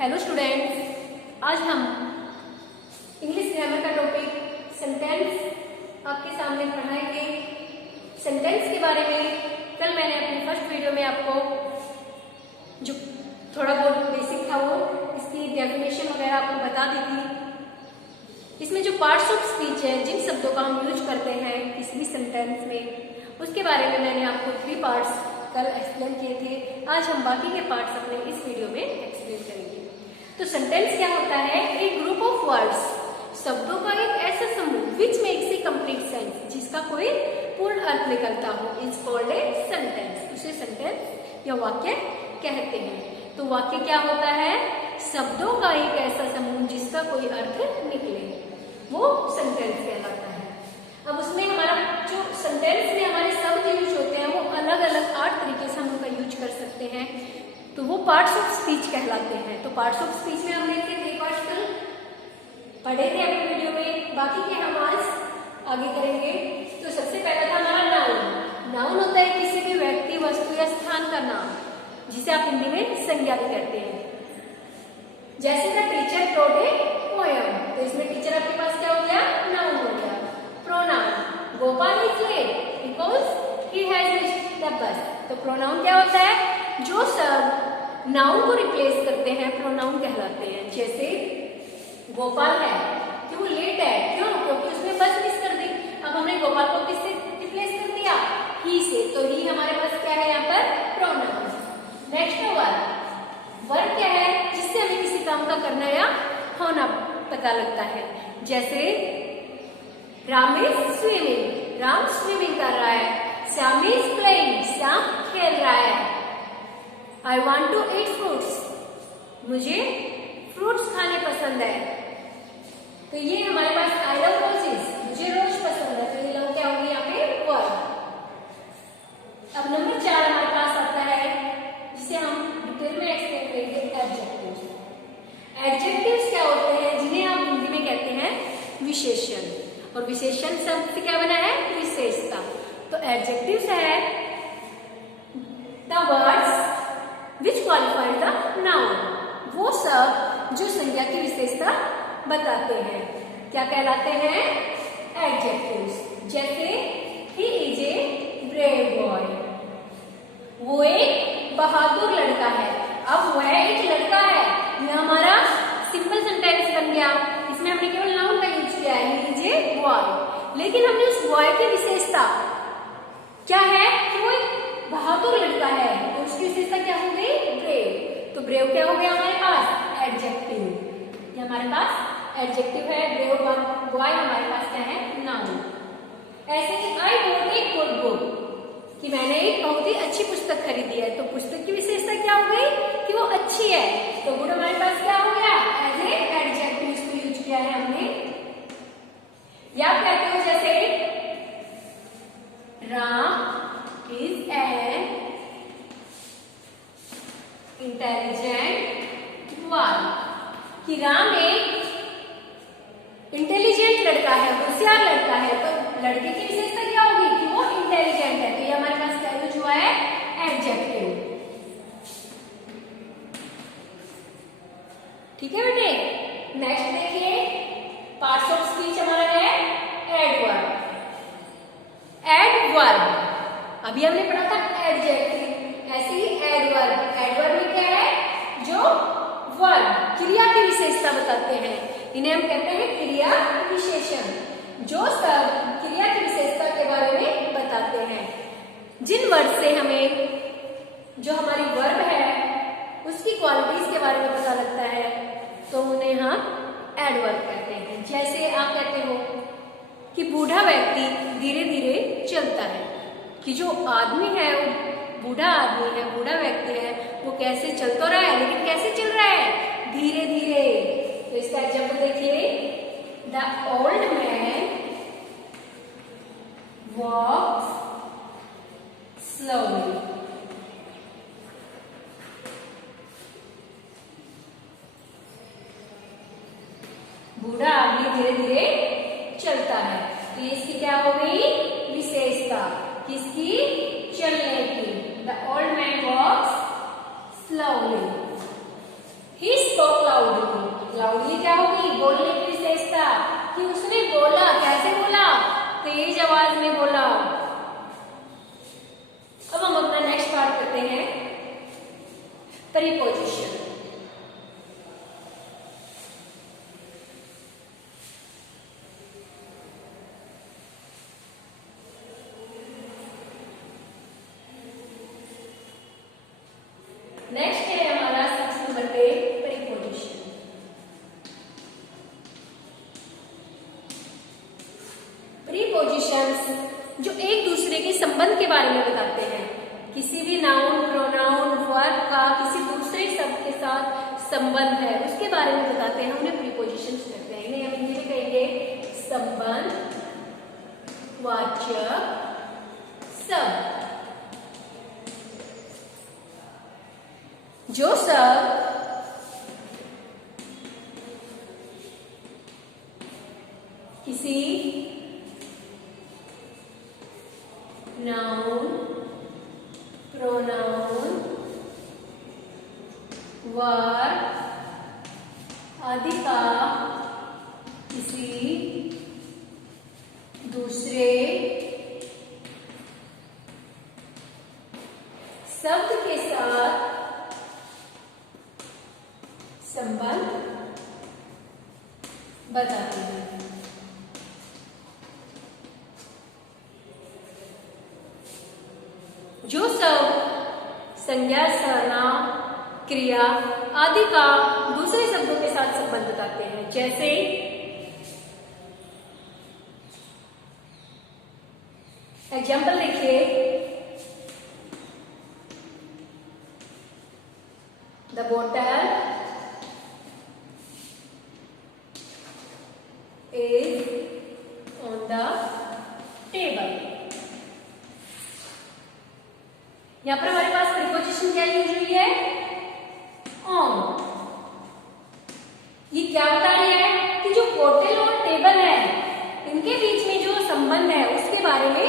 Hello students, आज हम English grammar का टॉपिक सेंटेंस आपके सामने पढ़ाएंगे। सेंटेंस के बारे में कल मैंने अपनी फर्स्ट वीडियो में आपको जो थोड़ा बहुत बेसिक था वो इसकी डेफिनेशन वगैरह आपको बता दी थी। इसमें जो पार्ट्स ऑफ स्पीच है, जिन शब्दों का हम यूज करते हैं किसी भी सेंटेंस में, उसके बारे में मैंने आपको 3 पार्ट्स कल एक्सप्लेन किए थे। आज हम बाकी के पार्ट्स अपने इस वीडियो में एक्सप्लेन करेंगे। तो सेंटेंस क्या होता है? एक ग्रुप ऑफ वर्ड्स, शब्दों का एक ऐसा समूह which makes a complete sense, जिसका कोई पूर्ण अर्थ निकलता हो, इज कॉल्ड ए सेंटेंस। उसे सेंटेंस या वाक्य कहते हैं। तो वाक्य क्या होता है? शब्दों का एक ऐसा समूह जिसका कोई अर्थ निकले, वो सेंटेंस कहलाता है। अब उसमें हमारा जो सेंटेंस में हमारे शब्द यूज होते हैं वो अलग अलग 8 तरीके से हम उनका यूज कर सकते हैं, तो वो पार्ट्स ऑफ स्पीच कहलाते हैं। तो पार्ट्स ऑफ स्पीच में हमने इनके 3 पार्ट्स कल पढ़े थे अपनी वीडियो में, बाकी के हम आज आगे करेंगे। तो सबसे पहला था हमारा नाउन। नाउन होता है किसी भी व्यक्ति, वस्तु या स्थान का नाम, जिसे आप हिंदी में संज्ञा भी कहते हैं। जैसे the teacher taught a poem, तो इसमें टीचर आपके पास क्या हो गया? नाउन हो गया। Pronoun, Gopal is late because he has reached the bus. तो प्रोनाउन क्या होता है? जो शब्द नाउन को रिप्लेस करते हैं प्रोनाउन कहलाते हैं। जैसे गोपाल है कि वो लेट है, क्यों? क्योंकि उसने बस मिस कर दी। अब हमने गोपाल को किससे रिप्लेस कर दिया? ही से। तो ही हमारे पास क्या है यहाँ पर? प्रोनाउन। नेक्स्ट वर्ब क्या है? जिससे हमें किसी काम का करना या होना पता लगता है। जैसे Ram is swimming, Ram swimming कर रहा है। श्याम इज प्लेइंग, श्याम खेल रहा है। I want to eat fruits, मुझे फ्रूट्स खाने पसंद है। तो ये हमारे पास I love roses, मुझे रोज पसंद है। तो ये लोग क्या होंगे यहाँ पे? वर्ब। अब नंबर 4 हमारे पास आता है, जिसे हम डिटेल में एक्सप्लेन करेंगे, एडजेक्टिव्स। एडजेक्टिव्स क्या होते हैं? जिन्हें आप हिंदी में कहते हैं विशेषण। और विशेषण शब्द से क्या बना है? विशेषता। तो एडजेक्टिव्स है the words which qualify the noun, वो सब जो संज्ञा की विशेषता बताते हैं, क्या कहलाते हैं? एडजेक्टिव्स। जैसे he is a brave boy, वो एक बहादुर लड़का है। अब वह एक लड़का है, यह हमारा सिंपल सेंटेंस बन गया। इसमें हमने केवल नाउन का यूज किया है, ही इज ए बॉय। लेकिन हमने उस बॉय की विशेषता क्या है? वो एक बहादुर लड़का है, तो उसकी विशेषता क्या हो गई? ब्रेव। तो ब्रेव क्या हो गया हमारे पास? एडजेक्टिव। ये हमारे पास एडजेक्टिव है। ब्रेव बॉय हमारे पास क्या है? नाउन। ऐसे ही I bought a good book, कि मैंने एक बहुत ही अच्छी पुस्तक खरीदी है। तो पुस्तक की विशेषता क्या हो गई? कि वो अच्छी है। तो गुड हमारे पास क्या हो गया? एज ए एडजेक्टिव इसको यूज किया है हमने। या आप कहते हो जैसे Ram is an intelligent boy, कि राम एक इंटेलिजेंट लड़का है, होशियार लड़का है। तो लड़के की विशेषता क्या होगी? कि वो इंटेलिजेंट है। तो ये हमारे पास क्या यूज हुआ है? एडजेक्टिव। ठीक है बेटे। नेक्स्ट देखिए, पार्ट्स ऑफ स्पीच हमारा है एडवर्ब। एडवर्ब अभी हमने पढ़ा था एडजेक्टिव, ऐसे ही एडवर्ब। एडवर्ब में क्या है? जो वर्ब क्रिया की विशेषता बताते हैं, इन्हें हम कहते हैं क्रिया विशेषण। जो सब क्रिया की विशेषता के बारे में बताते हैं, जिन वर्ड से हमें जो हमारी वर्ब है उसकी क्वालिटीज के बारे में पता लगता है, तो उन्हें हम एडवर्ब कहते हैं। जैसे आप कहते हो कि बूढ़ा व्यक्ति धीरे धीरे चलता है, कि जो आदमी है वो बूढ़ा आदमी है, बूढ़ा व्यक्ति है, वो कैसे चल तो रहा है, लेकिन कैसे चल रहा है? धीरे धीरे। तो इसका एग्जाम्पल देखिए, the old man walks slowly, बूढ़ा आदमी धीरे धीरे चलता है। तो इसकी क्या हो गई? विशेषता। किसकी? चलने की। The old man walks slowly. He spoke preposition. Next है हमारा 6 नंबर पे प्रीपोजिशन। प्रीपोजिशंस जो एक दूसरे के संबंध के बारे में बताते हैं, किसी भी नाउन, प्रोनाउन, वर्ब का किसी दूसरे शब्द के साथ संबंध है उसके बारे में बताते हैं, उन्हें प्रीपोजिशंस कहते हैं। इन्हें हम हिंदी में कहेंगे संबंध वाचक शब्द। जो शब्द किसी नाउन, प्रोनाउन, वर्ब आदि का किसी दूसरे शब्द के साथ संबंध बताते हैं। जो शब्द संज्ञा, सर्वनाम, क्रिया आदि का दूसरे शब्दों के साथ संबंध बताते हैं, जैसे एग्जाम्पल देखिए, the bottle is on the table. यहां पर हमारे पास प्रीपोजिशन क्या यूज हुई है? ऑन। ये क्या बता रही है कि जो बोतल और टेबल है इनके बीच में जो संबंध है उसके बारे में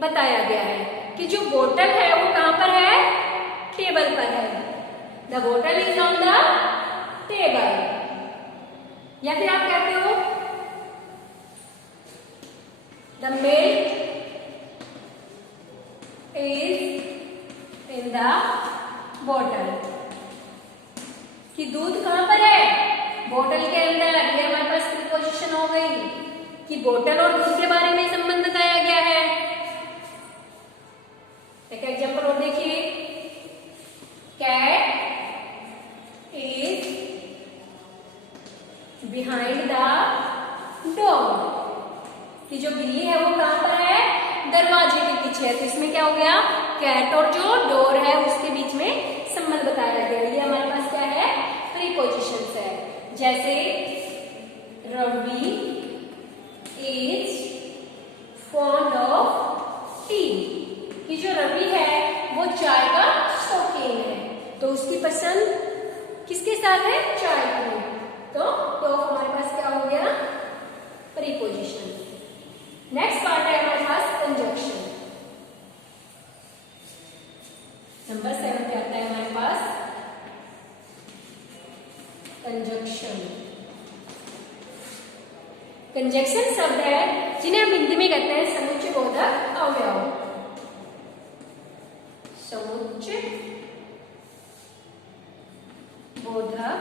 बताया गया है कि जो बोतल है वो कहां पर है? टेबल पर है। द बोतल इज ऑन द टेबल। या फिर आप कहते हो the milk is in the bottle, कि दूध कहां पर है? बोतल के अंदर। ये हमारे पास प्रीपोजिशन हो गई कि बोतल और दूध के बारे में संबंध बताया गया है। एक एग्जांपल और देखिए, cat is behind the door, कि जो बिल्ली है वो कहां पर है? दरवाजे के पीछे है। तो इसमें क्या हो गया? कैट और जो डोर है उसके बीच में संबंध बताया गया। ये हमारे पास क्या है? प्रीपोजिशंस है। जैसे Ravi is fond of tea, कि जो रवि है वो चाय का शौकीन है, तो उसकी पसंद किसके साथ है? चाय की। तो हमारे पास क्या हो गया? प्रीपोजिशन। नेक्स्ट पार्ट है हमारे पास कंजक्शन। नंबर 7 पे आता है हमारे पास कंजक्शन। कंजक्शन शब्द है जिन्हें हम हिंदी में कहते हैं समुच्चय बोधक अवयव। समुच्चय बोधक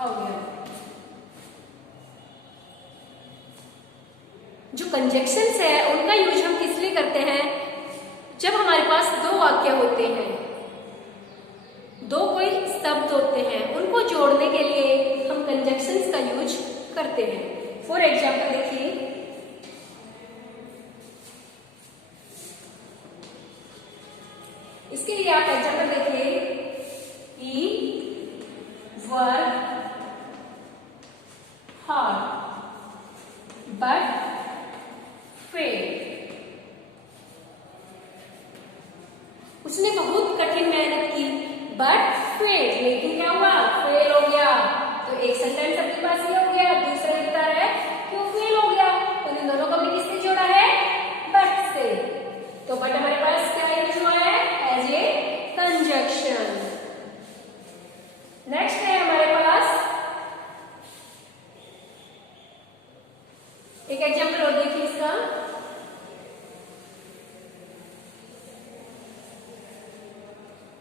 अवयव। जो कंजक्शंस है उनका यूज हम किस लिए करते हैं? जब हमारे पास दो वाक्य होते हैं, दो कोई शब्द होते हैं, उनको जोड़ने के लिए हम कंजक्शंस का यूज करते हैं। फॉर एग्जाम्पल देखिए, इसके लिए आप एग्जाम्पल देखिए, ही वर्क हार्ड बट फेल, उसने बहुत कठिन मेहनत की बट फेल, लेकिन क्या हुआ? फेल हो गया। तो एक सेंटेंस अपने पास ये हो गया। दूसरा लिखता है क्यों फेल हो गया? तो इन दोनों को हमने किससे जोड़ा है? बट से। तो बट हमारे पास क्या यूज हुआ है? As A conjunction. नेक्स्ट है हमारे पास एक एग्जाम्पल और देखिए इसका।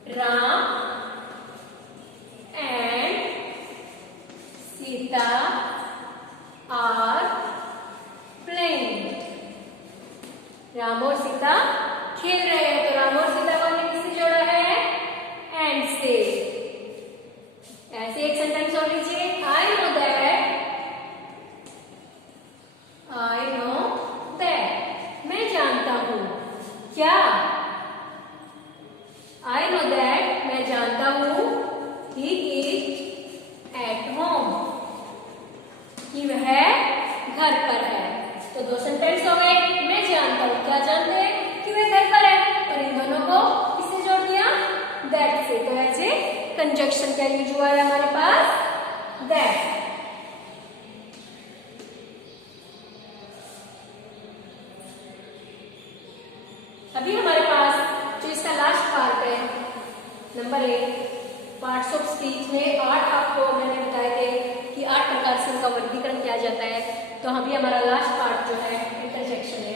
Ram and Sita are playing. Ram और सीता खेल रहे हैं, तो राम और सीता को हमने किससे जोड़ा है? एंड से। ऐसे एक सेंटेंस और लीजिए, आई नो दैट, मैं जानता हूं। क्या? आई नो दैट, मैं जानता हूं, ही इज एट होम, कि वह घर पर है। तो दो सेंटेंस हो गए, मैं जानता हूं, क्या जानते हैं? कि वह घर पर है। और इन दोनों को किससे जोड़ दिया? दैट से। तो ऐसे कंजक्शन क्या यूज हुआ है हमारे पास? दैट। अभी हमारे पास जो इसका लास्ट पार्ट है, नंबर 1, पार्ट्स ऑफ स्पीच में 8 आपको मैंने बताए थे कि 8 प्रकार से उनका वर्गीकरण किया जाता है। तो अभी हमारा लास्ट पार्ट जो है इंटरजेक्शन है।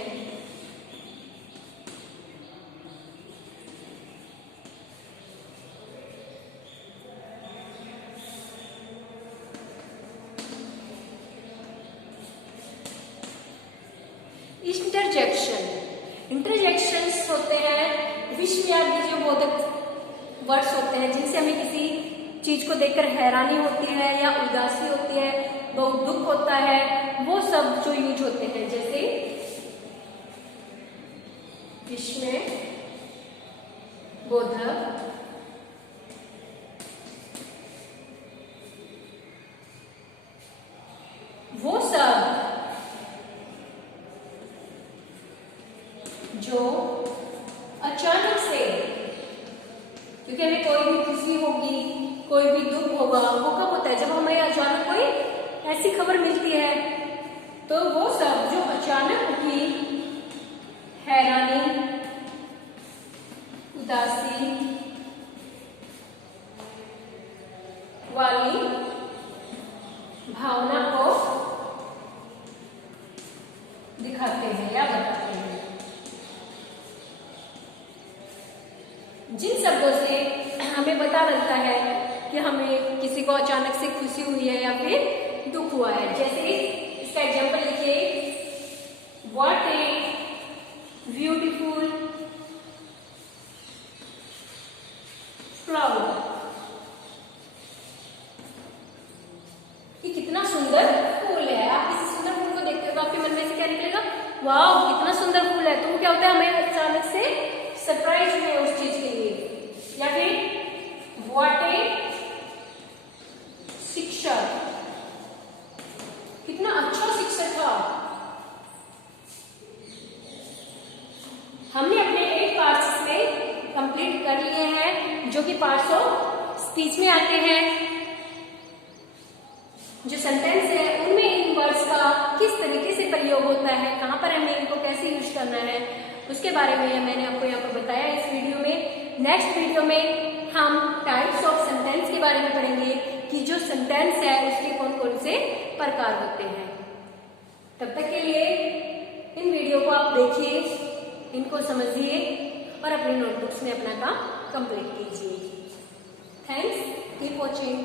इंटरजेक्शंस होते हैं विषमयादी जो बोधक वर्ड्स होते हैं, जिनसे हमें किसी चीज को देखकर हैरानी होती है या उदासी होती है, बहुत दुख होता है, वो सब जो यूज होते हैं। जैसे विषमय बोधक, वो सब जो अचानक से, क्योंकि हमें कोई भी खुशी होगी, कोई भी दुख होगा, वो कब होता है? जब हमें अचानक कोई ऐसी खबर मिलती है। तो वो सब जो अचानक की हैरानी, उदासी वाली भावना को दिखाते हैं या बताते हैं। जिन शब्दों से हमें पता लगता है कि हमें किसी को अचानक से खुशी हुई है या फिर दुख हुआ है। जैसे इसका एग्जांपल लिखिए, व्हाट ए ब्यूटीफुल फ्लावर, ये कितना सुंदर फूल है। आप किसी सुंदर फूल को देखते हो तो आपके मन में से क्या निकलेगा? वाह, कितना सुंदर फूल है। तो क्या होता है? हमें अचानक से सरप्राइज हुए उस चीज के लिए। या फिर व्हाट ए शिक्षक, कितना अच्छा शिक्षक था। हमने अपने 8 पार्ट्स में कंप्लीट कर लिए हैं, जो कि पार्ट्स ऑफ स्पीच में आते हैं। जो सेंटेंस है उनमें इन वर्ड्स का किस तरीके से प्रयोग होता है, कहां पर हमें इनको कैसे यूज करना है, उसके बारे में मैंने आपको यहाँ पर बताया इस वीडियो में। नेक्स्ट वीडियो में हम टाइप्स ऑफ सेंटेंस के बारे में पढ़ेंगे कि जो सेंटेंस है उसके कौन कौन से प्रकार होते हैं। तब तक के लिए इन वीडियो को आप देखिए, इनको समझिए और अपने नोटबुक्स में अपना काम कंप्लीट कीजिए। Thanks, keep watching.